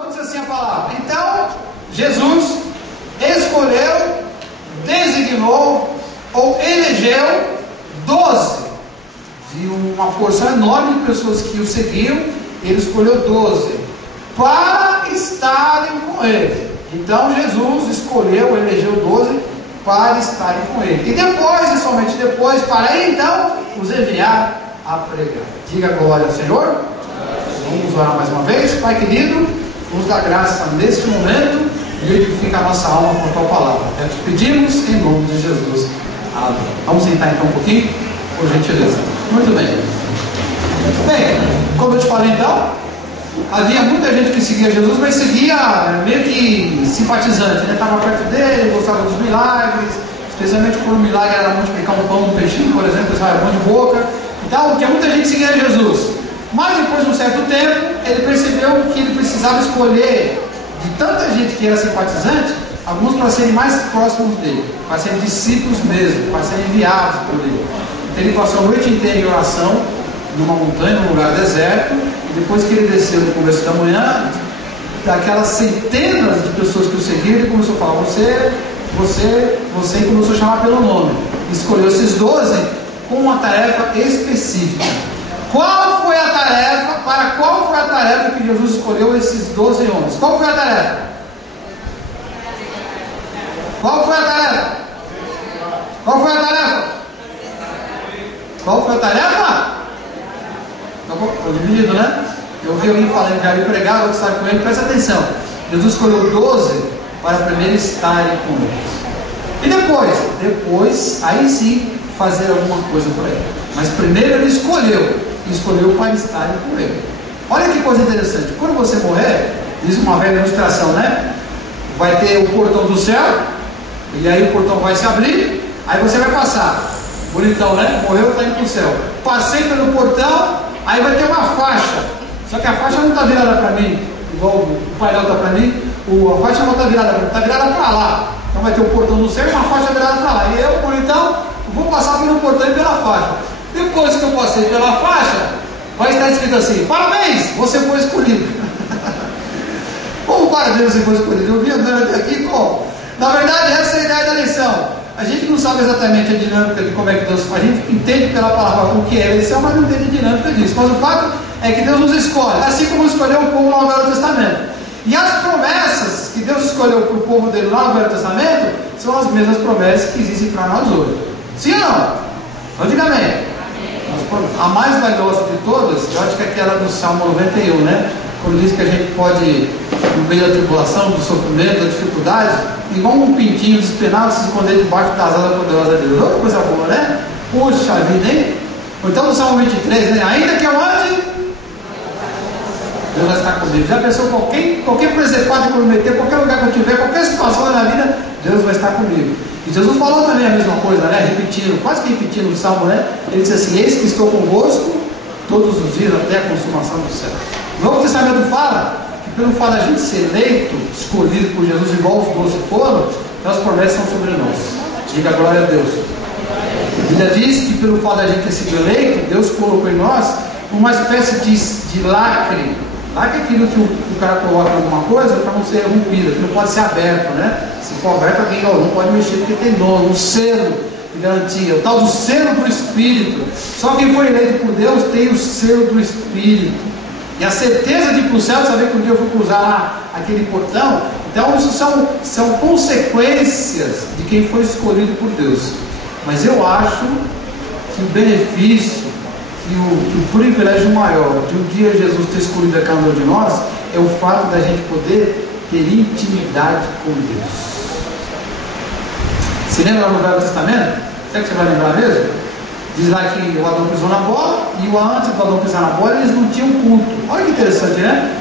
Então diz assim a palavra: então Jesus escolheu, designou ou elegeu 12 de uma porção enorme de pessoas que o seguiam. Ele escolheu 12 para estarem com ele. Então Jesus escolheu, elegeu 12 para estarem com ele, e depois, e somente depois, para ele então os enviar a pregar. Diga glória ao Senhor. Vamos orar mais uma vez. Pai querido, nos dá graça neste momento e edifica a nossa alma com a tua palavra. É te pedimos em nome de Jesus. Amém. Vamos sentar então um pouquinho, por gentileza. Muito bem. Bem, como eu te falei então, havia muita gente que seguia Jesus, mas seguia meio que simpatizante, né? Estava perto dele, gostava dos milagres, especialmente quando o milagre era multiplicar um pão, um peixinho, por exemplo, era bom de boca. Então, porque muita gente seguia Jesus. Mas depois de um certo tempo, ele percebeu que ele precisava escolher de tanta gente que era simpatizante, alguns para serem mais próximos dele, para serem discípulos mesmo, para serem enviados por ele. Então ele passou a noite inteira em oração, numa montanha, num lugar deserto, e depois que ele desceu no começo da manhã, daquelas centenas de pessoas que o seguiam, ele começou a falar: você, e começou a chamar pelo nome. Escolheu esses 12 com uma tarefa específica. Qual foi a tarefa que Jesus escolheu esses 12 homens? Qual foi a tarefa? Qual foi a tarefa? Estou dividido, né? Eu ouvi alguém falando que ia pregar, outro estar com ele. Presta atenção. Jesus escolheu 12 para primeiro estarem com eles. E depois, aí sim, fazer alguma coisa por ele. Mas primeiro ele escolheu para estarem com ele. Olha que coisa interessante. Quando você morrer, diz uma velha ilustração, né? Vai ter o portão do céu, e aí o portão vai se abrir, aí você vai passar. Bonitão, né? Morreu, está indo para o céu. Passei pelo portão, aí vai ter uma faixa. Só que a faixa não está virada para mim, igual o painel está para mim. A faixa não está virada para mim, está virada para lá. Então vai ter o portão do céu e uma faixa virada para lá. E eu, bonitão, vou passar pelo portão e pela faixa. Depois que eu passei pela faixa, vai estar escrito assim: parabéns, você foi escolhido. Como parabéns, você foi escolhido? Eu vi andando até aqui, como? Na verdade, essa é a ideia da lição. A gente não sabe exatamente a dinâmica de como é que Deus faz. A gente entende pela palavra o que é eleição, mas não entende a dinâmica disso. Mas o fato é que Deus nos escolhe, assim como escolheu o povo lá no Velho Testamento. E as promessas que Deus escolheu para o povo dele lá no Velho Testamento são as mesmas promessas que existem para nós hoje. Sim ou não? Então diga amém. A mais valiosa de todas, eu acho que é aquela do Salmo 91, né? Quando diz que a gente pode, no meio da tribulação, do sofrimento, da dificuldade, igual um pintinho despenado, se esconder debaixo das asas poderosas de Deus. Outra coisa boa, né? Puxa vida, hein? Ou então no Salmo 23, né? Ainda que eu ande, Deus vai estar comigo. Já pensou, qualquer presepado que eu meter, qualquer lugar que eu tiver, qualquer situação da minha vida, Deus vai estar comigo. E Jesus falou também a mesma coisa, né? Repetindo, quase que repetindo o Salmo, né? Ele disse assim: eis que estou convosco todos os dias até a consumação do céu. O Novo Testamento fala que pelo fato da gente ser eleito, escolhido por Jesus, igual os 12 foram, então as promessas são sobre nós. Diga glória a Deus. A Bíblia diz que pelo fato da gente ter sido eleito, Deus colocou em nós uma espécie de lacre. Lacre é aquilo que o cara coloca em alguma coisa para não ser rompida, que não pode ser aberto, né? Se for aberto, alguém não pode mexer porque tem nome, um selo de garantia, o tal do selo do Espírito. Só quem foi eleito por Deus tem o selo do Espírito. E a certeza de ir para o céu, saber que um dia eu vou cruzar lá aquele portão. Então isso são consequências de quem foi escolhido por Deus. Mas eu acho que o benefício, que o privilégio maior de um dia Jesus ter escolhido a cada um de nós é o fato da gente poder ter intimidade com Deus. Se lembra no Velho Testamento? Será que você vai lembrar mesmo? Diz lá que o Adão pisou na bola, e antes do Adão pisar na bola, eles não tinham culto. Olha que interessante, né?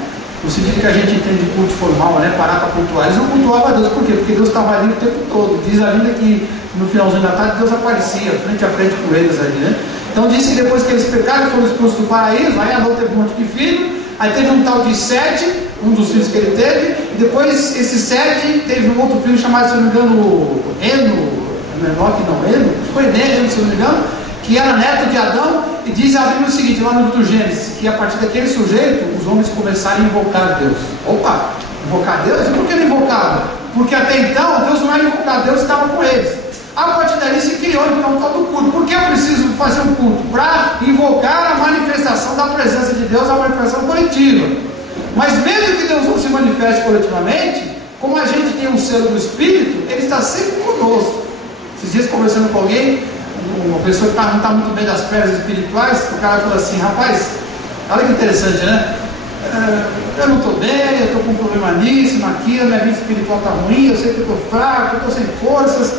No sentido que a gente entende de culto formal, né? Parar para cultuar. Eles não cultuavam a Deus, por quê? Porque Deus estava ali o tempo todo. Diz ainda que no finalzinho da tarde Deus aparecia frente a frente com eles ali, né? Então diz que depois que eles pecaram e foram expulsos do paraíso, aí Adão teve um monte de filho, aí teve um tal de Sete, um dos filhos que ele teve, e depois esse Sete teve um outro filho chamado, se não me engano, Eno, Enoque não, Eno, foi Eno, se não me engano, que era neto de Adão, e diz a Bíblia o seguinte, lá no livro do Gênesis, que a partir daquele sujeito, os homens começaram a invocar Deus. Opa, invocar Deus? E por que não invocavam? Porque até então, Deus não era invocado, Deus estava com eles. A partir daí se criou então o tal do culto. Por que eu preciso fazer um culto? Para invocar a manifestação da presença de Deus, a manifestação coletiva. Mas mesmo que Deus não se manifeste coletivamente, como a gente tem um selo do Espírito, Ele está sempre conosco. Esses dias conversando com alguém, uma pessoa que não está muito bem das pernas espirituais, o cara falou assim, rapaz, olha que interessante, né? Eu não estou bem, eu estou com um problema nisso, naquilo, minha vida espiritual está ruim, eu sei que eu estou fraco, eu estou sem forças,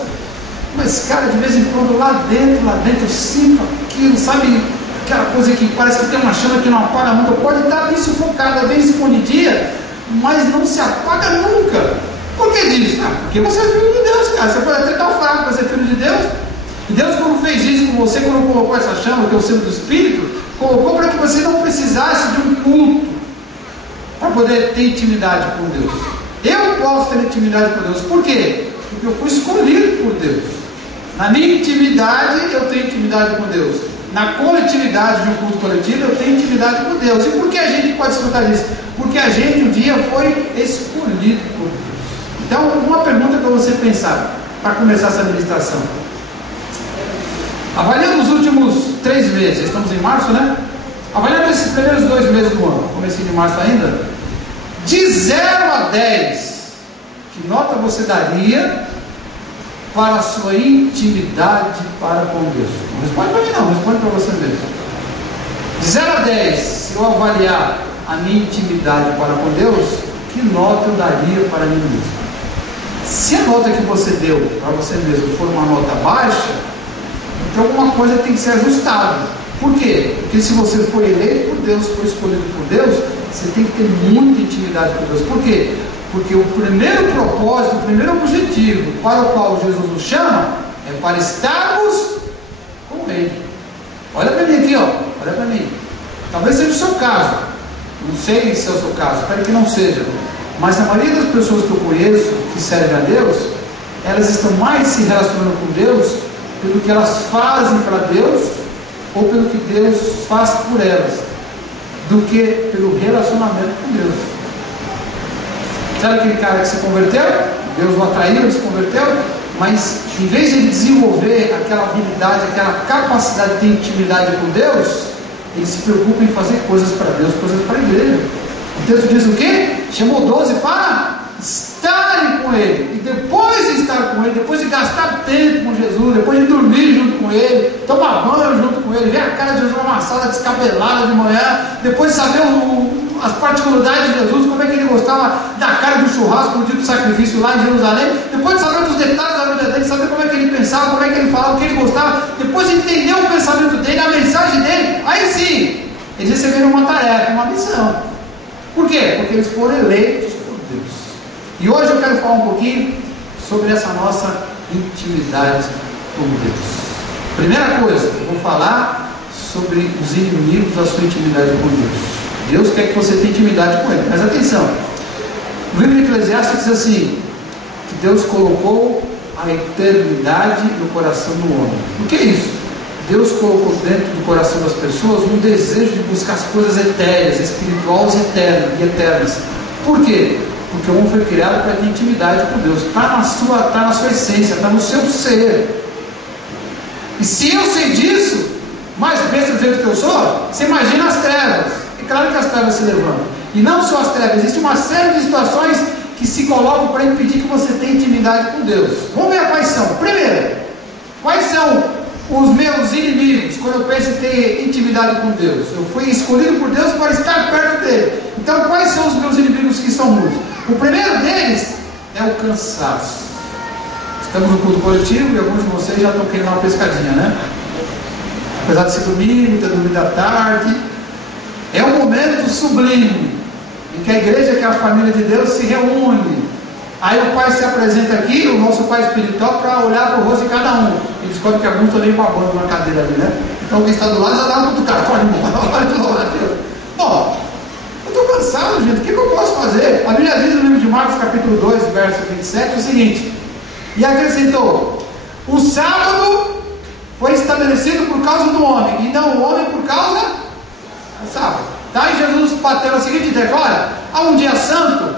mas cara, de vez em quando lá dentro eu sinto aquilo, sabe, aquela coisa que parece que tem uma chama que não apaga nunca, pode estar bem sufocada, bem escondidinha, mas não se apaga nunca. Por que disso? Porque você é filho de Deus, cara, você pode até estar fraco, mas você é filho de Deus. E Deus, quando fez isso com você, quando colocou essa chama, que é o selo do Espírito, colocou para que você não precisasse de um culto para poder ter intimidade com Deus. Eu posso ter intimidade com Deus. Por quê? Porque eu fui escolhido por Deus. Na minha intimidade, eu tenho intimidade com Deus. Na coletividade de um culto coletivo, eu tenho intimidade com Deus. E por que a gente pode desfrutar disso? Porque a gente um dia foi escolhido por Deus. Então, uma pergunta para você pensar, para começar essa ministração. Avaliando os últimos 3 meses, estamos em março, né? Avaliando esses primeiros 2 meses do ano, comecei de março ainda, de 0 a 10, que nota você daria para a sua intimidade para com Deus? Não responde para mim não, responde para você mesmo. De 0 a 10, se eu avaliar a minha intimidade para com Deus, que nota eu daria para mim mesmo? Se a nota que você deu para você mesmo for uma nota baixa, então alguma coisa tem que ser ajustada. Por quê? Porque se você foi eleito por Deus, foi escolhido por Deus, você tem que ter muita intimidade com Deus. Por quê? Porque o primeiro propósito, o primeiro objetivo para o qual Jesus nos chama é para estarmos com Ele. Olha para mim aqui, ó. Olha para mim. Talvez seja o seu caso. Não sei se é o seu caso, espero que não seja. Mas a maioria das pessoas que eu conheço que servem a Deus, elas estão mais se relacionando com Deus pelo que elas fazem para Deus ou pelo que Deus faz por elas, do que pelo relacionamento com Deus. Sabe aquele cara que se converteu? Deus o atraiu, ele se converteu, mas em vez de ele desenvolver aquela habilidade, aquela capacidade de ter intimidade com Deus, ele se preocupa em fazer coisas para Deus, coisas para a igreja. O texto diz o quê? Chamou 12 para estarem com Ele. E depois de estar com Ele, depois de gastar tempo com Jesus, depois de dormir junto com Ele, tomar banho junto com Ele, ver a cara de Jesus amassada, descabelada de manhã, depois de saber as particularidades de Jesus, como é que ele gostava da cara do churrasco no dia do sacrifício lá em Jerusalém, depois de saber dos detalhes da vida dele, saber como é que ele pensava, como é que ele falava, o que ele gostava, depois de entender o pensamento dele, a mensagem dele, aí sim, eles receberam uma tarefa, uma missão. Por quê? Porque eles foram eleitos por Deus. E hoje eu quero falar um pouquinho sobre essa nossa intimidade com Deus. Primeira coisa, eu vou falar sobre os inimigos da sua intimidade com Deus. Deus quer que você tenha intimidade com Ele. Mas atenção, o livro de Eclesiastes diz assim, que Deus colocou a eternidade no coração do homem. O que é isso? Deus colocou dentro do coração das pessoas um desejo de buscar as coisas etéreas, espirituais e eternas. Por quê? Porque o homem foi criado para ter intimidade com Deus. Está na sua essência, está no seu ser. E se eu sei disso, mais besta do jeito que eu sou, você imagina as trevas. É claro que as trevas se levantam. E não só as trevas, existe uma série de situações que se colocam para impedir que você tenha intimidade com Deus. Vamos ver quais são. Primeiro, quais são os meus inimigos quando eu penso em ter intimidade com Deus? Eu fui escolhido por Deus para estar perto dele. Então quais são os meus inimigos que são muitos? O primeiro deles é o cansaço. Estamos no culto coletivo e alguns de vocês já estão querendo uma pescadinha, né? Apesar de ser domingo, ter dormido à tarde, é um momento sublime em que a igreja, que é a família de Deus, se reúne. Aí o pai se apresenta aqui, o nosso pai espiritual, para olhar para o rosto de cada um. E descobre que alguns estão nem com a banda na cadeira ali, né? Então quem está do lado já dá uma cutucada. Pode ir. Bom, eu estou cansado, gente. O que eu posso fazer? A Bíblia diz no livro de Marcos, capítulo 2, verso 27, o seguinte: e acrescentou: o sábado foi estabelecido por causa do homem, e não o homem por causa do sábado. Tá? E Jesus bateu a seguinte ideia: olha, há um dia santo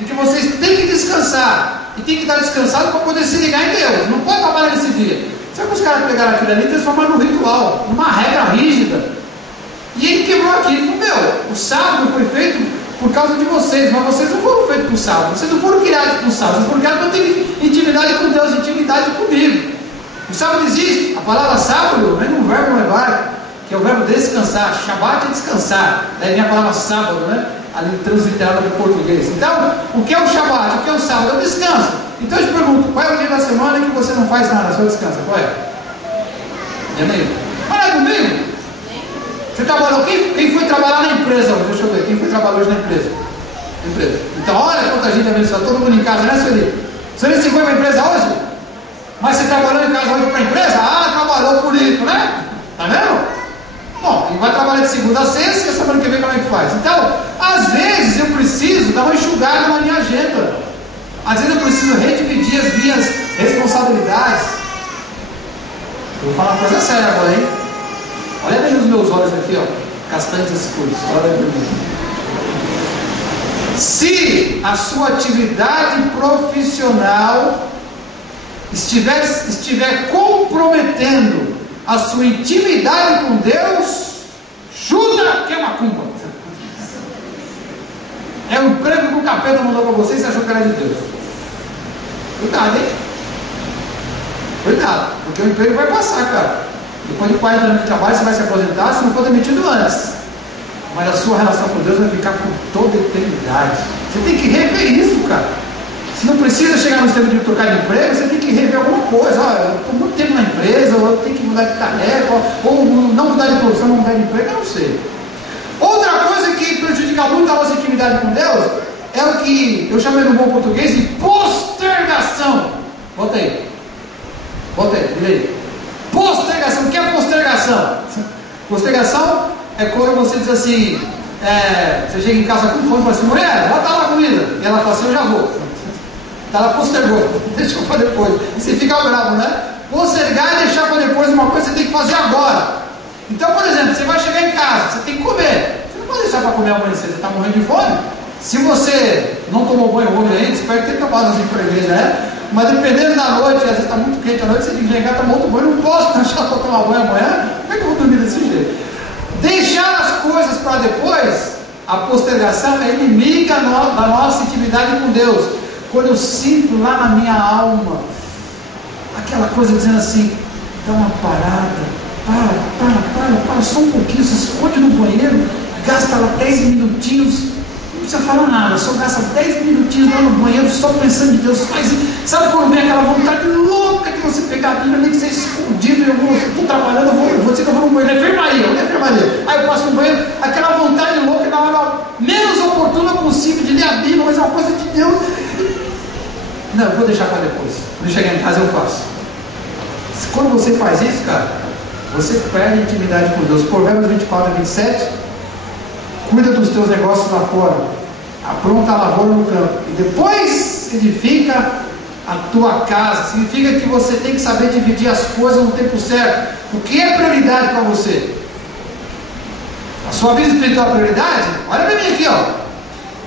em que vocês têm que descansar, e tem que estar descansado para poder se ligar em Deus. Não pode trabalhar nesse dia. Sabe que os caras pegaram aquilo ali e transformaram num ritual, numa regra rígida. E ele quebrou aquilo. Meu, o sábado foi feito por causa de vocês, mas vocês não foram feitos para o sábado. Vocês não foram criados para o sábado. Vocês foram criados para ter intimidade com Deus, intimidade comigo. O sábado existe. A palavra sábado vem de um verbo no hebraico, que é o verbo descansar. Shabbat é descansar. Daí vem a palavra sábado, né? Ali transliterada para o português. Então, o que é o Shabbat? O que é o sábado? É o descanso. Então eu te pergunto, qual é o dia da semana que você não faz nada, só descansa? Qual é? Domingo. Qual é domingo? Você trabalhou? Quem foi trabalhar na empresa hoje? Deixa eu ver. Quem foi trabalhar hoje na empresa? Então, olha quanta gente abençoada, todo mundo em casa, né, Sueli? Sueli, você foi para a empresa hoje? Mas você trabalhou em casa hoje para a empresa? Ah, trabalhou por isso, né? Tá vendo? Bom, e vai trabalhar de segunda a sexta, e a semana que vem como é que faz? Então, às vezes eu preciso dar uma enxugada na minha agenda. Às vezes eu preciso redividir as minhas responsabilidades. Eu vou falar uma coisa séria agora, hein? Olha bem nos meus olhos aqui, ó, castanhos escuros. Olha bem. Se a sua atividade profissional estiver comprometendo a sua intimidade com Deus, chuta que é macumba. É o emprego que o capeta mandou para você e você achou que era de Deus. Cuidado, hein? Cuidado, porque o emprego vai passar, cara. Depois de 40 anos de trabalho você vai se aposentar se não for demitido antes. Mas a sua relação com Deus vai ficar por toda a eternidade. Você tem que rever isso, cara. Se não precisa chegar no tempo de trocar de emprego, você tem que rever alguma coisa. Eu estou muito tempo na empresa, ou eu tenho que mudar de tarefa, ou não mudar de profissão, não mudar de emprego, eu não sei. Outra coisa que prejudica muito a nossa intimidade com Deus é o que eu chamei no bom português de postergação. Volta aí, direito. Postergação. O que é postergação? Postergação é quando você diz assim, você chega em casa com fome e fala assim: mulher, bota lá a comida. E ela fala assim: eu já vou. Ela postergou, deixa eu fazer depois. E você fica bravo, né? Postergar e deixar para depois uma coisa que você tem que fazer agora. Então, por exemplo, você vai chegar em casa, você tem que comer. Você não pode deixar para comer amanhã cedo, você está morrendo de fome. Se você não tomou banho hoje ainda, espero ter tomado assim para a igreja, né? Mas dependendo da noite, às vezes está muito quente à noite, você tem que chegar, tomar outro banho, não posso deixar para tomar banho amanhã. Como é que eu vou dormir desse jeito? Deixar as coisas para depois, a postergação é inimiga da nossa intimidade com Deus. Quando eu sinto lá na minha alma aquela coisa dizendo assim: dá uma parada, para só um pouquinho, você esconde no banheiro, gasta lá 10 minutinhos, não precisa falar nada, só gasta 10 minutinhos lá no banheiro, só pensando em Deus. Sabe quando vem aquela vontade louca de você pegar a Bíblia, nem que seja escondido, eu estou trabalhando, eu vou dizer que eu vou no banheiro, onde é enfermaria? Aí eu passo no banheiro, aquela vontade louca na hora menos oportuna possível de ler a Bíblia, mas é uma coisa de Deus. Não, eu vou deixar para depois. Quando eu chegar em casa eu faço. Quando você faz isso, cara, você perde intimidade com Deus. Provérbios 24:27. Cuida dos teus negócios lá fora, apronta a lavoura no campo, e depois edifica a tua casa. Significa que você tem que saber dividir as coisas no tempo certo. O que é prioridade para você? A sua vida espiritual é prioridade? Olha para mim aqui, ó.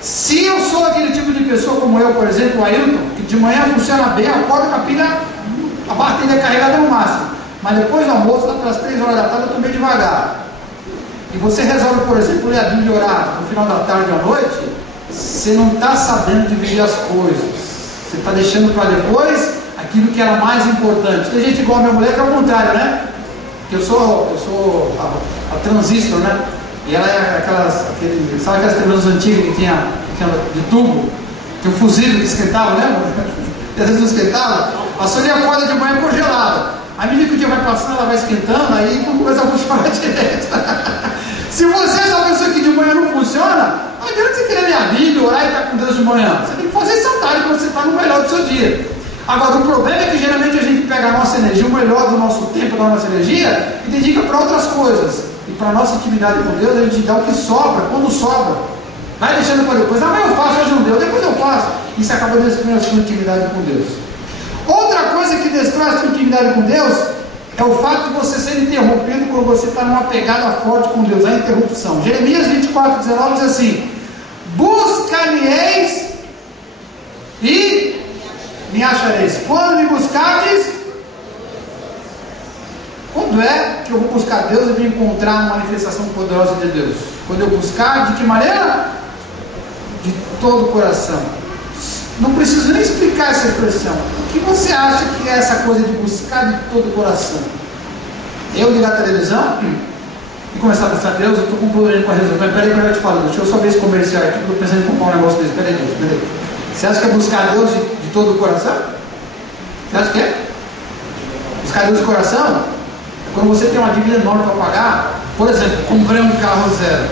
Se eu sou aquele tipo de pessoa como eu, por exemplo, o Ailton, que de manhã funciona bem, acorda com a pilha, a bateria carregada no máximo, mas depois do almoço, lá pelas 3 horas da tarde, eu estou meio devagar. E você resolve, por exemplo, ler a Bíblia e orar no final da tarde ou à noite, você não está sabendo dividir as coisas. Você está deixando para depois aquilo que era mais importante. Tem gente igual a minha mulher que é o contrário, né? Que eu sou a transistor, né? E ela é sabe aquelas televisões antigas que tinha de tubo, que o fusível que esquentava, lembra? E às vezes não esquentava. A Sônia acorda de manhã congelada. À medida que o dia vai passando, ela vai esquentando, aí começa a funcionar direto. Se você é essa pessoa que de manhã não funciona, não adianta você querer ler a Bíblia, orar e estar com Deus de manhã. Você tem que fazer essa tarde para você estar no melhor do seu dia. Agora, o problema é que geralmente a gente pega a nossa energia, o melhor do nosso tempo, da nossa energia, e dedica para outras coisas. E para a nossa intimidade com Deus, a gente dá o que sobra, quando sobra. Vai deixando para depois. Ah, mas eu faço, hoje não deu, depois eu faço. E você acaba destruindo a sua intimidade com Deus. Outra coisa que destrói a sua intimidade com Deus É o fato de você ser interrompido quando você está numa pegada forte com Deus, a interrupção. Jeremias 24:19 diz assim: buscar-me-eis e me achareis. Quando me buscardes, quando é que eu vou buscar Deus e vou encontrar uma manifestação poderosa de Deus? Quando eu buscar, de que maneira? De todo o coração. Não preciso nem explicar essa expressão. O que você acha que é essa coisa de buscar de todo o coração? Eu ligar a televisão e começar a pensar: Deus, eu estou com um problema com a resolver. Peraí que eu já te falo, deixa eu só ver esse comercial aqui, estou pensando em comprar um negócio desse. Peraí, Deus, peraí. Você acha que é buscar Deus de todo o coração? Você acha que é? Buscar Deus de coração? É quando você tem uma dívida enorme para pagar. Por exemplo, comprei um carro zero.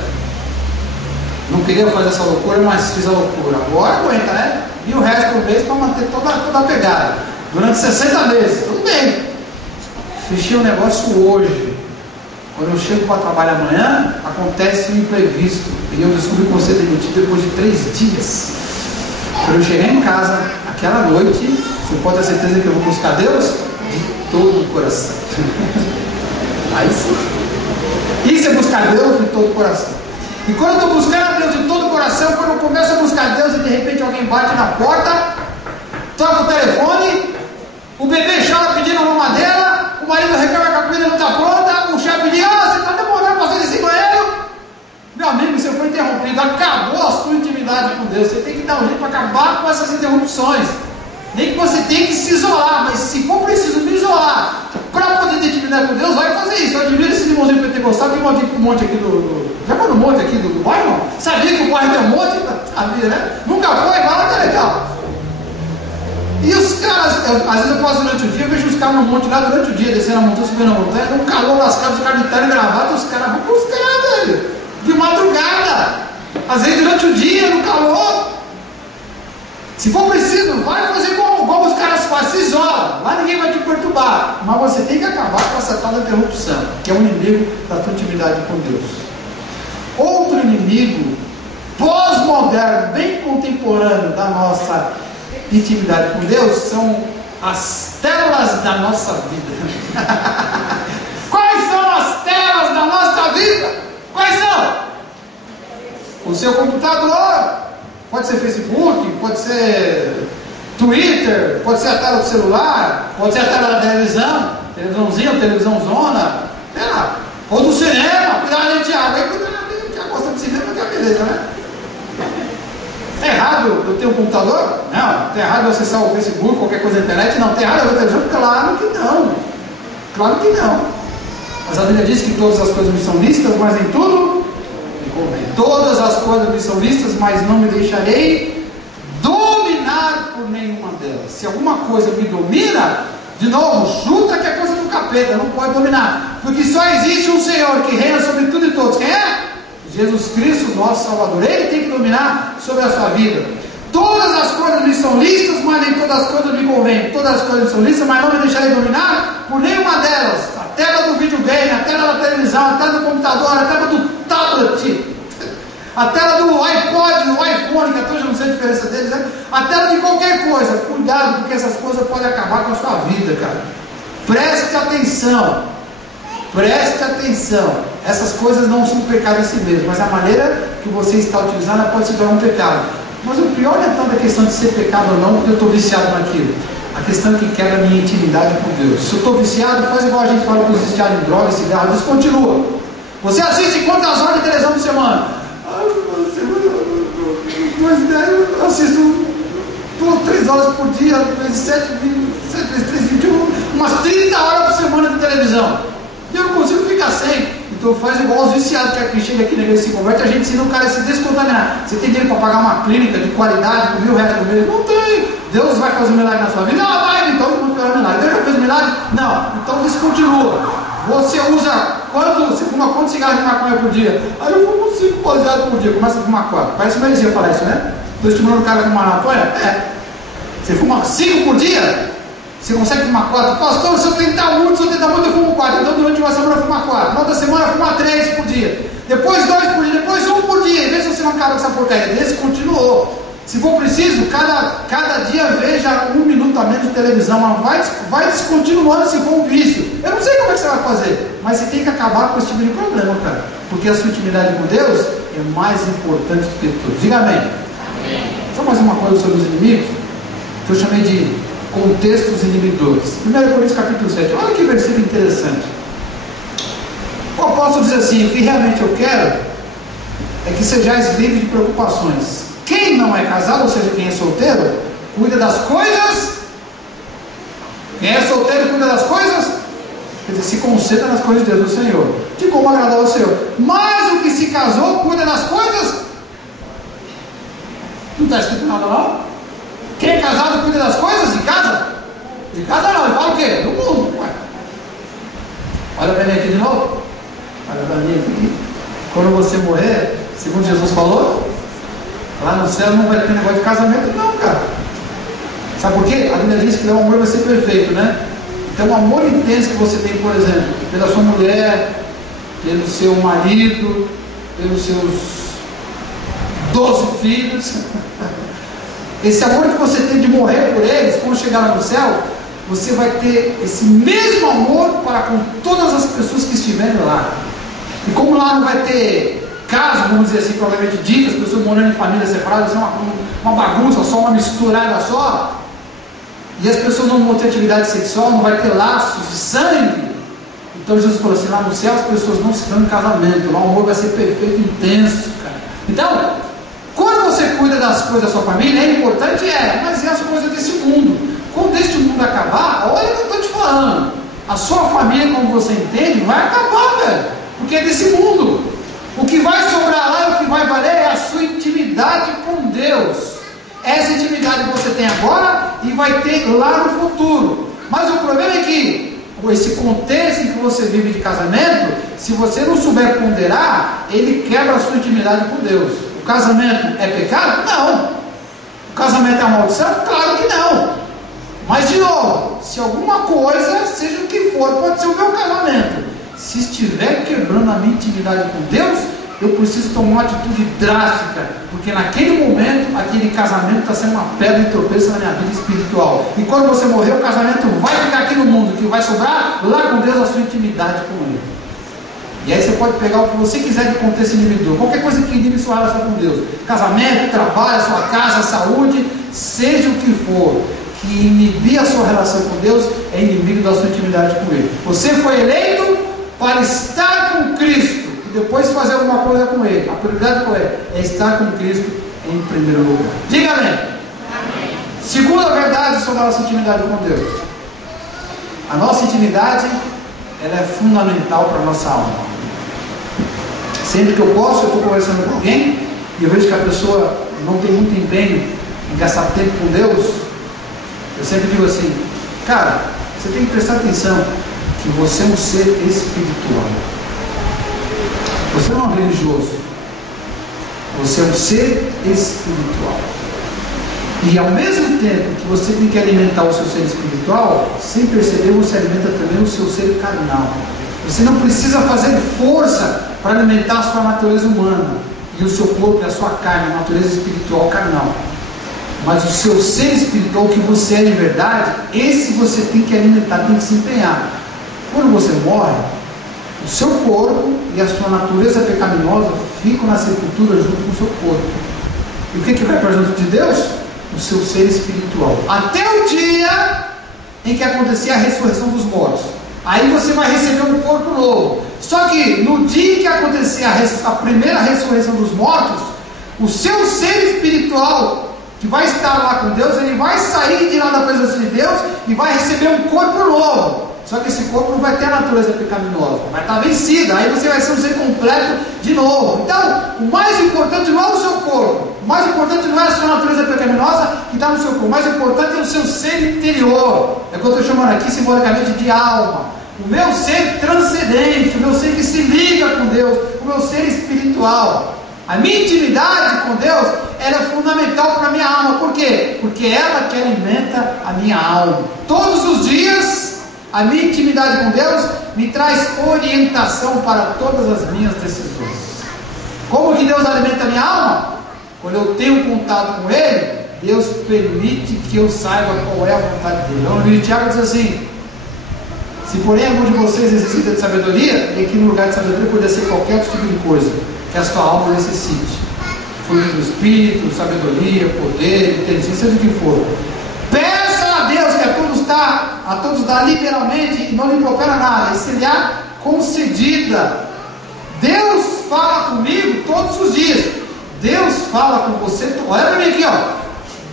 Não queria fazer essa loucura, mas fiz a loucura. Agora aguenta, né? R$1.000 por mês para manter toda a pegada. Durante 60 meses. Tudo bem. Fechei o negócio hoje. Quando eu chego para trabalhar amanhã, acontece um imprevisto. E eu descubro que vou ser demitido depois de 3 dias. Quando eu chegar em casa, aquela noite, você pode ter certeza que eu vou buscar Deus de todo o coração. Aí sim. Isso é buscar Deus de todo o coração. E quando eu estou buscando a Deus de todo o coração, quando eu começo a buscar Deus e de repente alguém bate na porta, toca o telefone, o bebê chora pedindo uma mamadeira, o marido reclama que a comida não está pronta, o chefe diz: você está demorando para fazer esse banheiro. Meu amigo, você foi interrompido, acabou a sua intimidade com Deus. Você tem que dar um jeito para acabar com essas interrupções. Nem que você tenha que se isolar, mas se for preciso me isolar para poder ter intimidade com Deus, vai fazer isso. Eu admiro esse irmãozinho pentecostal que mora um monte aqui já foi no monte aqui do bairro, não? Sabia que o bairro tem um monte? Sabia, né? Nunca foi, vai lá que é legal. E os caras, às vezes eu passo durante o dia, eu vejo os caras no monte lá durante o dia, descendo a montanha, subindo a montanha, um calor lascado, os caras de terno e gravata, os caras vão buscar, velho, de madrugada, às vezes durante o dia, no calor. Se for preciso, vai fazer como os caras fazem, se isola, lá ninguém vai te perturbar, mas você tem que acabar com essa tal da interrupção, que é o inimigo da tua intimidade com Deus. Outro inimigo pós-moderno, bem contemporâneo da nossa intimidade com Deus, são as telas da nossa vida. Quais são as telas da nossa vida? Quais são? O seu computador, pode ser Facebook, pode ser Twitter, pode ser a tela do celular, pode ser a tela da televisão, televisãozinha, televisão zona, sei lá, ou do cinema, cuidado de Tiago, aí cuidado de Tiago, gosta de cinema, que é beleza, né? Está errado eu ter um computador? Não. Está errado eu acessar o Facebook, qualquer coisa na internet? Não. Está errado eu ver televisão? Claro que não. Claro que não. Mas a Bíblia diz que todas as coisas me são lícitas, mas nem tudo me convém. Todas as coisas me são lícitas, mas não me deixarei dominar por nenhuma delas. Se alguma coisa me domina, de novo, chuta que é coisa do capeta, não pode dominar. Porque só existe um Senhor que reina sobre tudo e todos. Quem é? Jesus Cristo, nosso Salvador. Ele tem que dominar sobre a sua vida. Todas as coisas me são lícitas, mas nem todas as coisas me convêm. Todas as coisas me são lícitas, mas não me deixarei dominar por nenhuma delas. A tela do videogame, a tela da televisão, a tela do computador, a tela do tablet, a tela do iPod, do iPhone, que até hoje eu não sei a diferença deles, né? A tela de qualquer coisa. Cuidado, porque essas coisas podem acabar com a sua vida, cara. Preste atenção. Preste atenção, essas coisas não são pecado em si mesmo, mas a maneira que você está utilizando pode se tornar um pecado. Mas o pior não é tanto a questão de ser pecado ou não, porque eu estou viciado naquilo. A questão é que quebra a minha intimidade com Deus. Se eu estou viciado, faz igual a gente fala para os viciados em drogas, cigarro, descontinua. Você assiste quantas horas de televisão por semana? Eu assisto 2, 3 horas por dia, vezes 7, 3, 21, umas 30 horas por semana de televisão. E eu não consigo ficar sem. Então faz igual os viciados que chega aqui na igreja e se converte, a gente ensina o cara a se descontaminar. Você tem dinheiro para pagar uma clínica de qualidade com R$1.000 por mês? Não tem. Deus vai fazer um milagre na sua vida? Não, vai, então vamos esperar um milagre. Deus já fez um milagre? Não. Então descontinua. Você usa você fuma quantos cigarros de maconha por dia? Aí eu fumo 5 baseados por dia, começa a fumar 4. Parece uma heresia falar isso, né? Estou estimulando o cara a fumar maconha? É. Você fuma 5 por dia? Você consegue fumar 4? Pastor, se eu tentar muito, eu fumo 4. Então durante uma semana eu fumar 4. Na outra semana eu fumar 3 por dia. Depois 2 por dia, depois 1 por dia. Vê se você não acaba com essa porcaria. Descontinuou. Se for preciso, cada dia veja 1 minuto a menos de televisão, mas vai descontinuando se for um vício. Eu não sei como é que você vai fazer, mas você tem que acabar com esse tipo de problema, cara. Porque a sua intimidade com Deus é mais importante do que tudo. Diga amém. Amém. Só mais uma coisa sobre os inimigos, que eu chamei de contextos inibidores. 1 Coríntios capítulo 7, olha que versículo interessante. O apóstolo diz assim: o que realmente eu quero é que sejais livres de preocupações. Quem não é casado, ou seja, quem é solteiro, cuida das coisas. Quem é solteiro cuida das coisas, quer dizer, se concentra nas coisas de Deus do Senhor, de como agradar ao Senhor. Mas o que se casou cuida das coisas. Não está escrito nada lá? Quem é casado cuida das coisas de casa? De casa não, ele fala o quê? Do mundo. Ué. Olha para mim aqui de novo. Olha para mim aqui. Quando você morrer, segundo Jesus falou, lá no céu não vai ter negócio de casamento, não, cara. Sabe por quê? A Bíblia diz que o amor vai ser perfeito, né? Então, o amor intenso que você tem, por exemplo, pela sua mulher, pelo seu marido, pelos seus 12 filhos, esse amor que você tem de morrer por eles, quando chegar lá no céu, você vai ter esse mesmo amor para com todas as pessoas que estiverem lá. E como lá não vai ter caso, vamos dizer assim, provavelmente dito, as pessoas morando em famílias separadas, é uma bagunça só, uma misturada só, e as pessoas não vão ter atividade sexual, não vai ter laços de sangue. Então Jesus falou assim: lá no céu as pessoas não se dão em casamento, lá o amor vai ser perfeito, intenso, cara. Então, quando você cuida das coisas da sua família, é importante, mas é as coisas desse mundo. Quando este mundo acabar, olha o que eu estou te falando, a sua família, como você entende, vai acabar, velho, porque é desse mundo. O que vai sobrar lá, o que vai valer é a sua intimidade com Deus. Essa intimidade que você tem agora e vai ter lá no futuro. Mas o problema é que esse contexto em que você vive de casamento, se você não souber ponderar, ele quebra a sua intimidade com Deus. O casamento é pecado? Não. O casamento é uma maldição? Claro que não. Mas de novo, se alguma coisa, seja o que for, pode ser o meu casamento, se estiver quebrando a minha intimidade com Deus, eu preciso tomar uma atitude drástica, porque naquele momento, aquele casamento está sendo uma pedra de tropeço na minha vida espiritual. E quando você morrer, o casamento vai ficar aqui no mundo, que vai sobrar lá com Deus a sua intimidade com Ele. E aí você pode pegar o que você quiser de contexto inibidor, qualquer coisa que inibe sua relação com Deus, casamento, trabalho, sua casa, saúde, seja o que for, que inibir a sua relação com Deus, é inimigo da sua intimidade com Ele. Você foi eleito para estar com Cristo, depois fazer alguma coisa com Ele. A prioridade qual é estar com Cristo em primeiro lugar. Diga amém. Amém. Segunda verdade sobre a nossa intimidade com Deus: a nossa intimidade, ela é fundamental para a nossa alma. Sempre que eu posso, eu estou conversando com alguém e eu vejo que a pessoa não tem muito empenho em gastar tempo com Deus, eu sempre digo assim: cara, você tem que prestar atenção que você é um ser espiritual. Você não é um religioso, você é um ser espiritual. E ao mesmo tempo que você tem que alimentar o seu ser espiritual, sem perceber, você alimenta também o seu ser carnal. Você não precisa fazer força para alimentar a sua natureza humana e o seu corpo e a sua carne, a natureza espiritual carnal. Mas o seu ser espiritual, que você é de verdade, esse você tem que alimentar, tem que se empenhar. Quando você morre, o seu corpo e a sua natureza pecaminosa ficam na sepultura junto com o seu corpo. E o que vai para junto de Deus? O seu ser espiritual. Até o dia em que acontecer a ressurreição dos mortos. Aí você vai receber um corpo novo. Só que no dia em que acontecer a primeira ressurreição dos mortos, o seu ser espiritual, que vai estar lá com Deus, ele vai sair de lá da presença de Deus e vai receber um corpo novo. Só que esse corpo não vai ter a natureza pecaminosa, vai estar vencida, aí você vai ser um ser completo de novo. Então, o mais importante não é o seu corpo, o mais importante não é a sua natureza pecaminosa que está no seu corpo, o mais importante é o seu ser interior. É o que eu estou chamando aqui simbolicamente de alma. O meu ser transcendente, o meu ser que se liga com Deus, o meu ser espiritual. A minha intimidade com Deus, ela é fundamental para a minha alma. Por quê? Porque ela que alimenta a minha alma. Todos os dias, a minha intimidade com Deus me traz orientação para todas as minhas decisões. Como que Deus alimenta a minha alma? quando eu tenho contato com Ele, Deus permite que eu saiba qual é a vontade dele. No livro de Tiago diz assim: se porém algum de vocês necessita de sabedoria, e aqui no lugar de sabedoria poderia ser qualquer outro tipo de coisa que a sua alma necessite, fruto do Espírito, sabedoria, poder, inteligência, seja o que for, peça a Deus que a todos dá liberalmente e não lhe impropera nada, e se lhe há concedida. Deus fala comigo todos os dias. Deus fala com você, olha para mim aqui, ó.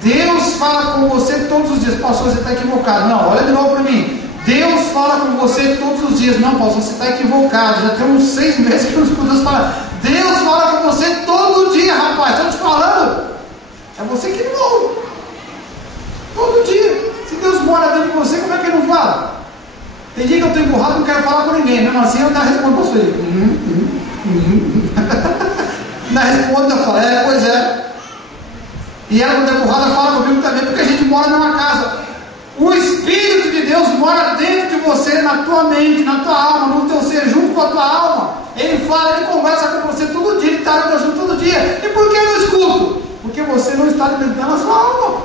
Deus fala com você todos os dias. Pastor, você está equivocado. Não, olha de novo para mim. Deus fala com você todos os dias. Não, pastor, você está equivocado. Já tem uns 6 meses que eu não escuto Deus falar. Deus fala com você todo dia, rapaz. Estou te falando. É você que não ouve. Todo dia. Se Deus mora dentro de você, como é que Ele não fala? Tem dia que eu estou emburrado e não quero falar com ninguém. Mesmo assim, eu ainda respondo para você. Ainda respondo, eu falo, pois é. E ela, quando é burrada, fala comigo também, porque a gente mora numa casa. O Espírito de Deus mora dentro de você, na tua mente, na tua alma, no teu ser, junto com a tua alma. Ele fala, ele conversa com você todo dia, ele está junto todo dia. E por que eu não escuto? Porque você não está alimentando a sua alma.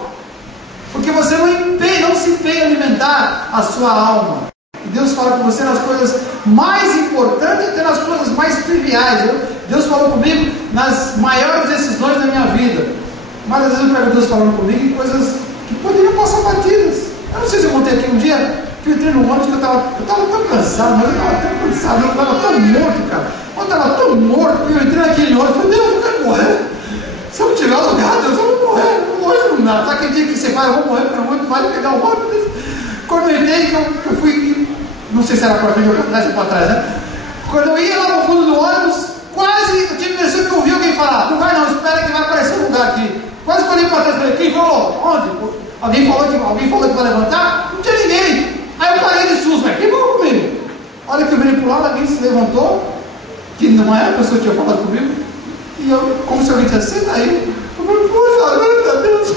Porque você não se empenha em alimentar a sua alma. E Deus fala com você nas coisas mais importantes e até nas coisas mais triviais. Deus falou comigo nas maiores decisões da minha vida. Mas às vezes eu pego Deus falando comigo em coisas que poderiam passar batidas. Eu não sei se eu contei aqui um dia que eu entrei no ônibus que eu estava tão cansado, mas eu estava tão cansado, eu estava tão morto, cara. Eu estava tão morto que eu entrei naquele ônibus e falei, Deus, eu quero morrer. Se eu tiver lugar, Deus, eu vou morrer. Hoje não dá. Sabe aquele dia que você fala, eu vou morrer, porque eu não vou pegar o ônibus? Quando eu entrei, que eu fui, não sei se era para frente ou para trás, né? Quando eu ia lá no fundo do ônibus, quase eu tive a impressão que eu ouvi alguém falar, não vai não, espera que vai aparecer um lugar aqui. Quase que eu olhei para trás e falei, quem falou? Onde? Alguém falou que vai levantar? Não tinha ninguém. Aí eu parei de susto, mas quem falou comigo? Olha que eu virei para o lado, alguém se levantou, que não era a pessoa que tinha falado comigo, e eu, como se alguém tivesse sentado aí, eu falei, poxa, meu Deus.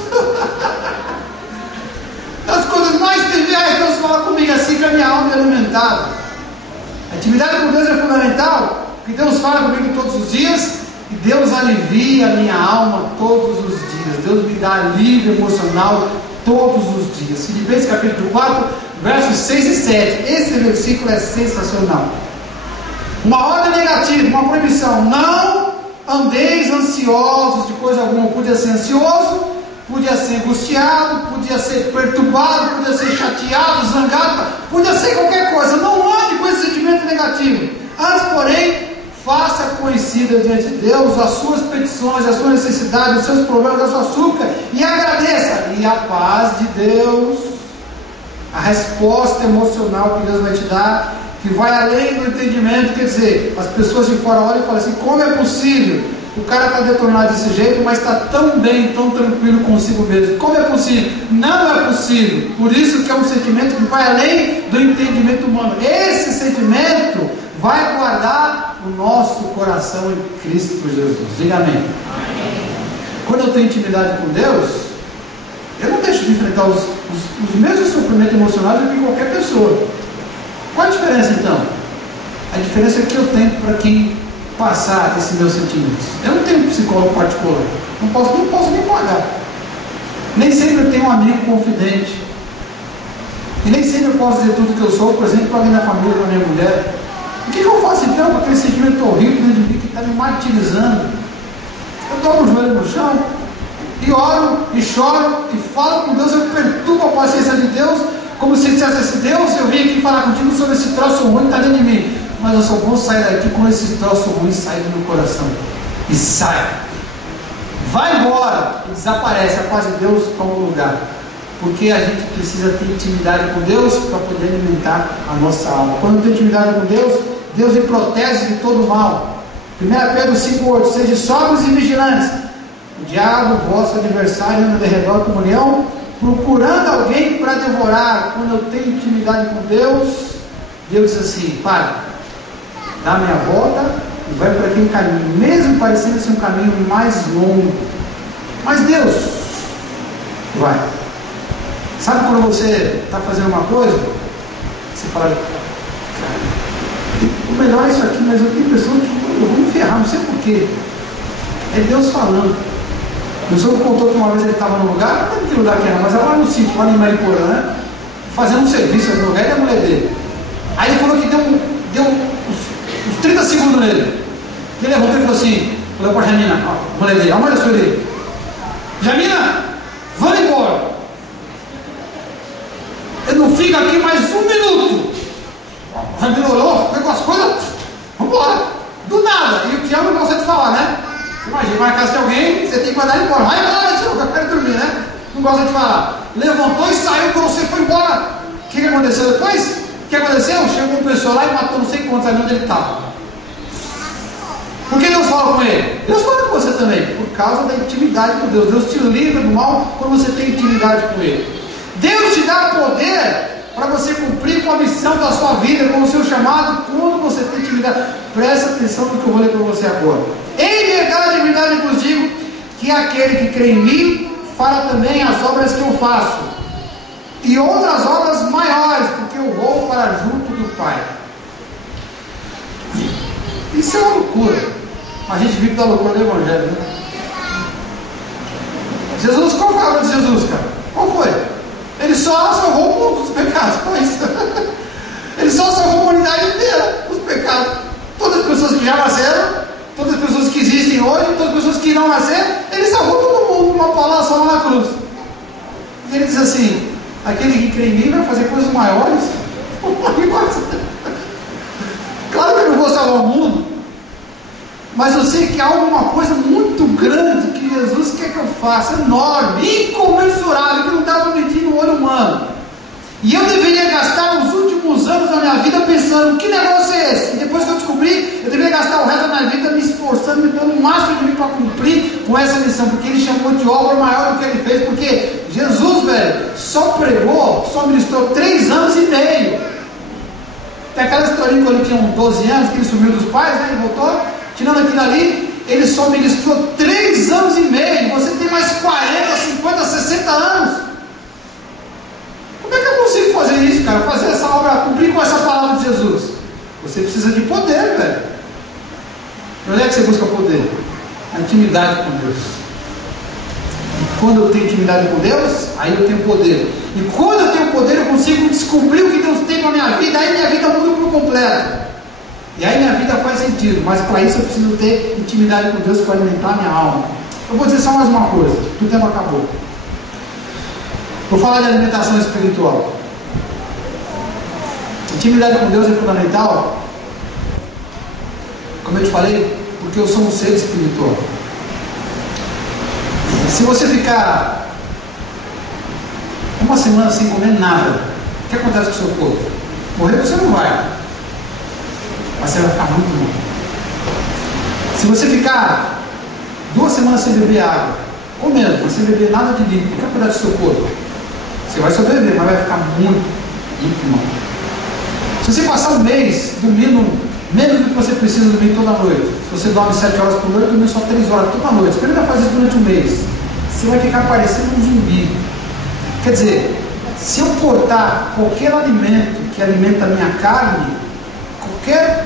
Das coisas mais triviais, Deus fala comigo assim que a minha alma é alimentada. A intimidade com Deus é fundamental, porque Deus fala comigo todos os dias, e Deus alivia a minha alma todos os dias. Deus me dá alívio emocional todos os dias. Filipenses capítulo 4, versos 6 e 7. Esse versículo é sensacional. Uma ordem negativa, uma proibição. Não andeis ansiosos de coisa alguma. Podia ser ansioso, podia ser angustiado, podia ser perturbado, podia ser chateado, zangado, podia ser qualquer coisa. Não ande com esse sentimento negativo. Antes, porém, faça conhecida diante de Deus as suas petições, as suas necessidades, os seus problemas, a sua súplica, e agradeça. E a paz de Deus, a resposta emocional que Deus vai te dar, que vai além do entendimento. Quer dizer, as pessoas de fora olham e falam assim, como é possível? O cara está detonado desse jeito, mas está tão bem, tão tranquilo consigo mesmo. Como é possível? Não é possível. Por isso que é um sentimento que vai além do entendimento humano. Esse sentimento vai guardar o nosso coração em Cristo Jesus. Diga amém. Amém. Quando eu tenho intimidade com Deus, eu não deixo de enfrentar os mesmos sofrimentos emocionais do que qualquer pessoa. Qual a diferença então? A diferença é que eu tenho para quem passar esses meus sentimentos. Eu não tenho um psicólogo particular, não posso nem pagar. Nem sempre eu tenho um amigo confidente, e nem sempre eu posso dizer tudo que eu sou, por exemplo, para a minha família, para a minha mulher. O que eu faço então com aquele sentimento horrível dentro de mim que está me martirizando? Eu dobro o joelho no chão e oro e choro e falo com Deus. Eu perturbo a paciência de Deus, como se dissesse assim, Deus, eu vim aqui falar contigo sobre esse troço ruim que está dentro de mim, mas eu só vou sair daqui com esse troço ruim sair do meu coração. E sai, vai embora e desaparece. A paz de Deus toma o lugar, porque a gente precisa ter intimidade com Deus para poder alimentar a nossa alma. Quando tem intimidade com Deus, Deus lhe protege de todo o mal. 1 Pedro 5,8: sede sóbrios e vigilantes. O diabo, vosso adversário, anda de redor como leão, procurando alguém para devorar. Quando eu tenho intimidade com Deus, Deus diz assim, Pai, dá meia volta e vai por aquele caminho, mesmo parecendo ser um caminho mais longo, mas Deus vai. Sabe quando você está fazendo uma coisa, você fala, cara, o melhor é isso aqui, mas eu tenho a impressão que eu vou me ferrar, não sei porquê. É Deus falando. Meu sogro contou que uma vez ele estava num lugar, não lembro que lugar que era, mas era lá no sítio, lá em Mariporã, né? Fazendo um serviço no lugar, e a mulher dele. Aí ele falou que deu uns 30 segundos nele. Ele levantou e falou assim, falou para a Jamina, a mulher dele, a mulher sua dele. Jamina, vamos embora. Eu não fico aqui mais um minuto. A Jamina olhou, pegou as coisas, vamos embora. Do nada. E o Tiago não gosta de falar, né? Você imagina, marcasse alguém, você tem que mandar ele embora. Vai embora, Tiago, eu quero dormir, né? Não gosta de falar. Levantou e saiu, quando você foi embora. O que aconteceu depois? O que aconteceu? Chegou um pessoal lá e matou não sei quantos ali onde ele estava. Por que Deus fala com ele? Deus fala com você também, por causa da intimidade com Deus. Deus te livra do mal quando você tem intimidade com Ele. Deus te dá poder para você cumprir com a missão da sua vida, com o seu chamado, quando você tem intimidade. Presta atenção no que eu vou ler para você agora. Em verdade vos digo que aquele que crê em mim fará também as obras que eu faço, e outras obras maiores, porque eu vou para junto do Pai. Isso é uma loucura. A gente vive da loucura do Evangelho, né? Jesus, qual foi a obra de Jesus, cara? Qual foi? Ele só salvou o mundo dos pecados, só isso. Ele só salvou a humanidade inteira dos pecados. Todas as pessoas que já nasceram, todas as pessoas que existem hoje, todas as pessoas que irão nascer, ele salvou todo mundo, uma palavra só na cruz. E ele diz assim, aquele que crê em mim vai fazer coisas maiores. Claro que eu não vou salvar o mundo, mas eu sei que há alguma coisa muito grande que Jesus quer que eu faça, enorme, incomensurável, que não está permitindo o olho humano. E eu deveria gastar os últimos anos da minha vida pensando, que negócio é esse? E depois que eu descobri, eu deveria gastar o resto da minha vida me esforçando, me dando o máximo de mim para cumprir com essa missão, porque Ele chamou de obra maior do que Ele fez, porque Jesus, velho, só pregou, só ministrou 3 anos e meio. Tem aquela historinha quando ele tinha uns 12 anos, que ele sumiu dos pais, né, e voltou. Tirando aquilo ali, ele só ministrou 3 anos e meio. Você tem mais 40, 50, 60 anos. Como é que eu consigo fazer isso, cara? Fazer essa obra, cumprir com essa palavra de Jesus? Você precisa de poder, velho. Onde é que você busca poder? A intimidade com Deus. E quando eu tenho intimidade com Deus, aí eu tenho poder. E quando eu tenho poder, eu consigo descobrir o que Deus tem na minha vida. Aí minha vida muda por completo. E aí minha vida faz sentido, mas para isso eu preciso ter intimidade com Deus para alimentar a minha alma. Eu vou dizer só mais uma coisa, o tempo acabou. Vou falar de alimentação espiritual. Intimidade com Deus é fundamental, como eu te falei, porque eu sou um ser espiritual. Se você ficar uma semana sem comer nada, o que acontece com o seu corpo? Morrer você não vai, mas você vai ficar muito mal. Se você ficar 2 semanas sem beber água, comendo, mas sem beber nada de líquido, o que acontece com o seu corpo? Você vai sobreviver, mas vai ficar muito, muito mal. Se você passar 1 mês dormindo menos do que você precisa dormir toda noite, se você dorme 7 horas por noite, dormir só 3 horas toda noite, experimenta fazer isso durante 1 mês, você vai ficar parecendo um zumbi. Quer dizer, se eu cortar qualquer alimento que alimenta a minha carne,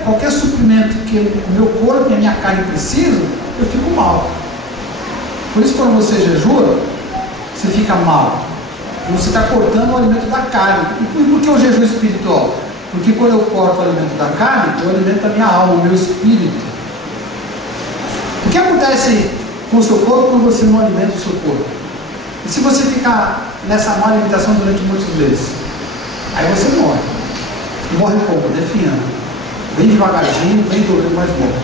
qualquer suprimento que o meu corpo e a minha carne precisam, eu fico mal. Por isso, quando você jejua, você fica mal. Você está cortando o alimento da carne. E por que o jejum espiritual? Porque quando eu corto o alimento da carne, eu alimento a minha alma, o meu espírito. O que acontece com o seu corpo quando você não alimenta o seu corpo? E se você ficar nessa má alimentação durante muitos meses? Aí você morre. E morre como? Definhando. Bem devagarzinho, bem dolorido, mas morre.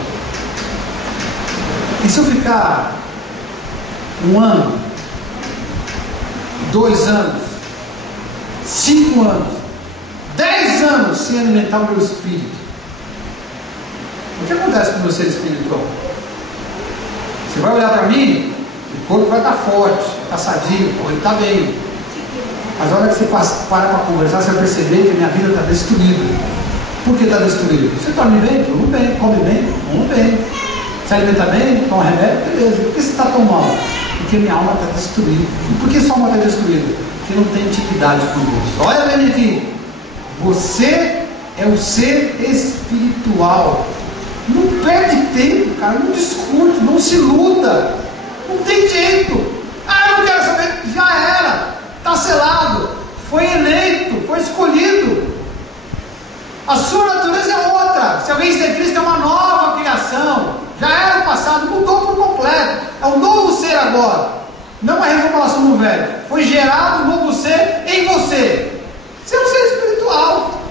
E se eu ficar 1 ano, 2 anos, 5 anos, 10 anos sem alimentar o meu espírito, o que acontece com o meu ser espiritual? Você vai olhar para mim, o corpo vai estar forte, está sadio, ele está bem. Mas a hora que você para para conversar, você vai perceber que a minha vida está destruída. Por que está destruída? Você dorme bem? Tudo bem. Come bem? Come bem. Se alimenta bem? Toma remédio? Beleza. Por que você está tão mal? Porque minha alma está destruída. E por que sua alma está destruída? Porque não tem intimidade com Deus. Olha bem aqui. Você é o ser espiritual. Não perde tempo, cara. Não discute, não se luta. Não tem jeito. Já era o passado, mudou por completo. É um novo ser agora. Não uma reformulação do velho. Foi gerado um novo ser em você. Você é um ser espiritual.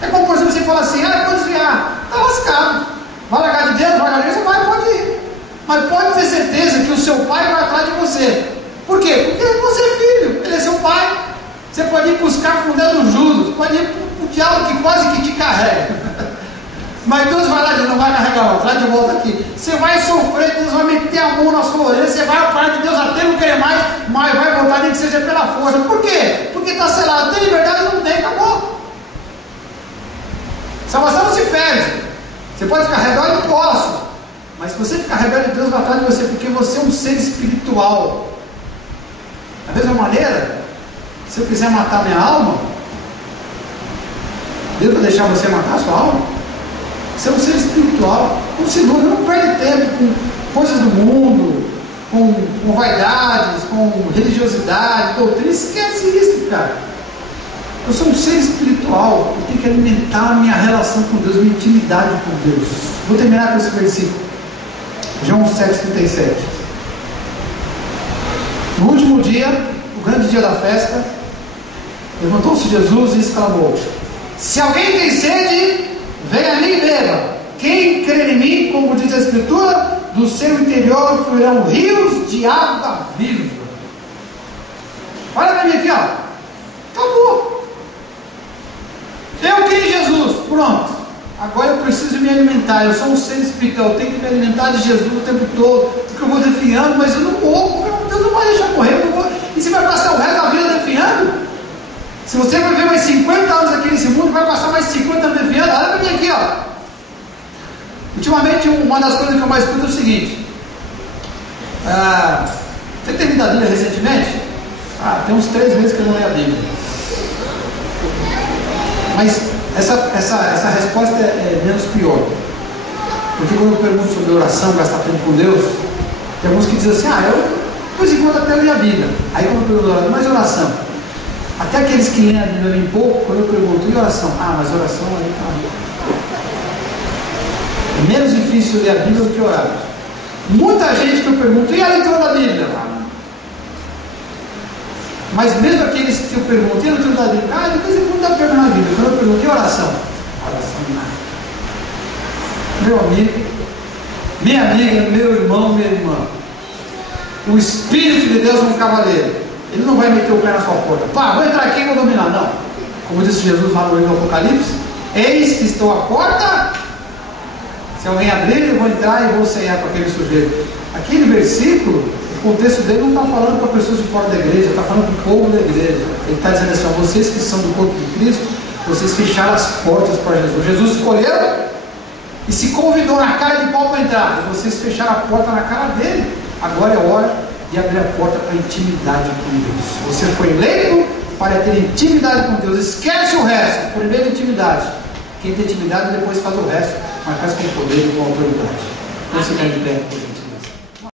É como, por exemplo, você fala assim: pode desviar. Está lascado. Vai largar de Deus, vai largar de Deus, vai, pode ir. Mas pode ter certeza que o seu pai vai atrás de você. Por quê? Porque você é filho, ele é seu pai. Você pode ir buscar fundar do Judas, pode ir para o diabo que quase que te carrega. Mas Deus vai lá, não vai carregar, não, traz de volta aqui. Você vai sofrer, Deus vai meter a mão na sua orelha, você vai para de Deus até não querer mais, mas vai voltar nem que seja pela força. Por quê? Porque está selado. Tem liberdade? Não tem, acabou. Salvação não se perde. Você pode ficar rebelde? Eu posso. Mas se você ficar rebelde, Deus vai atrás de você, porque você é um ser espiritual. Da mesma maneira, se eu quiser matar minha alma, Deus vai deixar você matar a sua alma? Você é um ser espiritual. Continua, não perde tempo com coisas do mundo, com vaidades, com religiosidade, doutrina. Esquece isso, cara. Eu sou um ser espiritual. Eu tenho que alimentar a minha relação com Deus, minha intimidade com Deus. Vou terminar com esse versículo. João 7,37. No último dia, o grande dia da festa, levantou-se Jesus e exclamou: se alguém tem sede, venha a mim e beba. Quem crê em mim, como diz a Escritura, do seu interior fluirão rios de água viva. Olha para mim aqui, ó. Acabou. Eu creio em Jesus. Pronto. Agora eu preciso me alimentar. Eu sou um ser espiritual. Eu tenho que me alimentar de Jesus o tempo todo. Porque eu vou definhando, mas eu não morro. Deus não vai deixar morrer. Eu vou... E você vai passar o resto da vida definhando? Se você vai viver mais 50 anos aqui nesse mundo, vai passar mais 50 anos definhando. Olha para mim aqui, ó. Ultimamente, uma das coisas que eu mais escuto é o seguinte: você tem lido a Bíblia recentemente? Tem uns 3 meses que eu não leio a Bíblia. Mas essa resposta é menos pior. Porque quando eu pergunto sobre oração, gastar tempo com Deus, tem alguns que dizem assim: eu de vez em quando até leio a Bíblia. Aí quando eu pergunto, mas oração? Até aqueles que leem a Bíblia bem pouco, quando eu pergunto, e oração? Mas oração aí tá. É menos difícil ler a Bíblia do que orar. Muita gente que eu pergunto, e a leitura da Bíblia? Mas mesmo aqueles que eu pergunto, e a leitura da Bíblia? De vez em quando dá para perguntar a Bíblia. Quando eu pergunto, e oração? Oração nada. Meu amigo, minha amiga, meu irmão, minha irmã, o Espírito de Deus é um cavaleiro. Ele não vai meter o pé na sua porta. Vou entrar aqui e vou dominar. Não. Como disse Jesus lá no livro do Apocalipse: eis que estou à porta. Se alguém abrir, eu vou entrar e vou ceiar com aquele sujeito. Aquele versículo, o contexto dele não está falando para pessoas de fora da igreja, está falando para o povo da igreja. Ele está dizendo assim: vocês que são do corpo de Cristo, vocês fecharam as portas para Jesus. Jesus escolheu e se convidou na cara de pau para entrar. E vocês fecharam a porta na cara dele. Agora é hora de abrir a porta para intimidade com Deus. Você foi eleito para ter intimidade com Deus. Esquece o resto. Primeiro intimidade. Quem tem intimidade depois faz o resto, mas faz com poder e com autoridade. Então você quer de pé, por gente.